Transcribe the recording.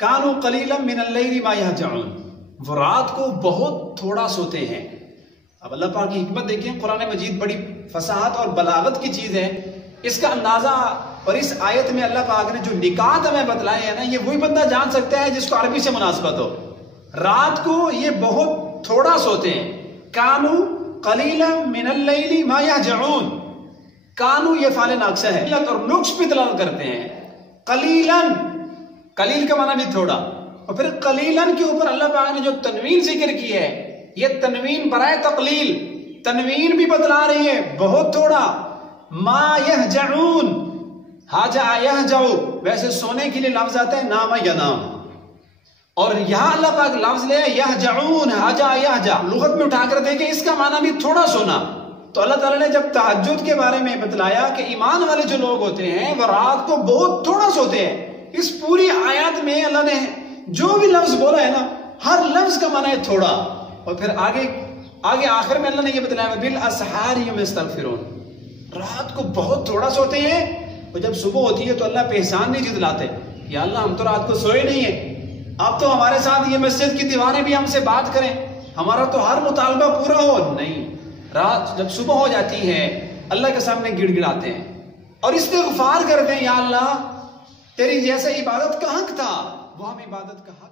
کانوا قلیلا من اللیل ما یہجعون، وہ رات کو بہت تھوڑا سوتے ہیں۔ اب اللہ پاک کی حکمت دیکھیں، قرآن مجید بڑی فصاحت اور بلاغت کی چیز ہے۔ اس کا اندازہ اور اس آیت میں اللہ پاک نے جو نکات ہمیں بتلائے ہیں نا، یہ وہی بندہ جان سکتا ہے جس کو عربی سے مناسبت ہو۔ رات کو یہ بہت تھوڑا سوتے ہیں۔ کانوا قلیلا من اللیل ما یہجعون، کانو یہ فعل ناقصہ ہے اور نقص پہ دلالت کرتے ہیں۔ قلیلاً، قلیل کا معنی بھی تھوڑا، اور پھر قلیلاً کے اوپر اللہ پاک نے جو تنوین ذکر کی ہے، یہ تنوین برائے تقلیل، تنوین بھی بتلا رہی ہے بہت تھوڑا۔ ما یہجعون، ہاجع یہجع، ویسے سونے کے لیے لفظ آتا ہے نام ینام، اور یہاں اللہ پاک لفظ لے یہجعون، ہاجع یہجع، لغت میں اٹھا کر دیکھیں اس کا معنی بھی تھوڑا سونا۔ تو اللہ تعالیٰ نے جب تہجد کے بارے میں بتلایا کہ ایمان والے جو لوگ ہوتے ہیں وہ رات کو بہت تھوڑا سوتے ہیں، اس پوری آیات میں اللہ نے جو بھی لفظ بولا ہے نا، ہر لفظ کا معنی ہے تھوڑا۔ اور پھر آگے آخر میں اللہ نے یہ بتلایا بالاسحار هم یستغفرون، رات کو بہت تھوڑا سوتے ہیں، اور جب صبح ہوتی ہے تو اللہ پہ احسان نہیں جتلاتے، یا اللہ ہم تو رات کو سوئے نہیں ہیں، اب تو ہمارے ساتھ یہ مسجد کی دیواریں بھی ہم سے بات کریں، ہمارا تو ہر مطالبہ پورا ہو۔ نہیں، رات جب صبح ہو جاتی ہے اللہ کے سامنے گڑ گڑاتے ہیں اور استغفار کرتے ہیں، یا اللہ تیری جیسا عبادت کا حق تھا وہ ہم عبادت کا حق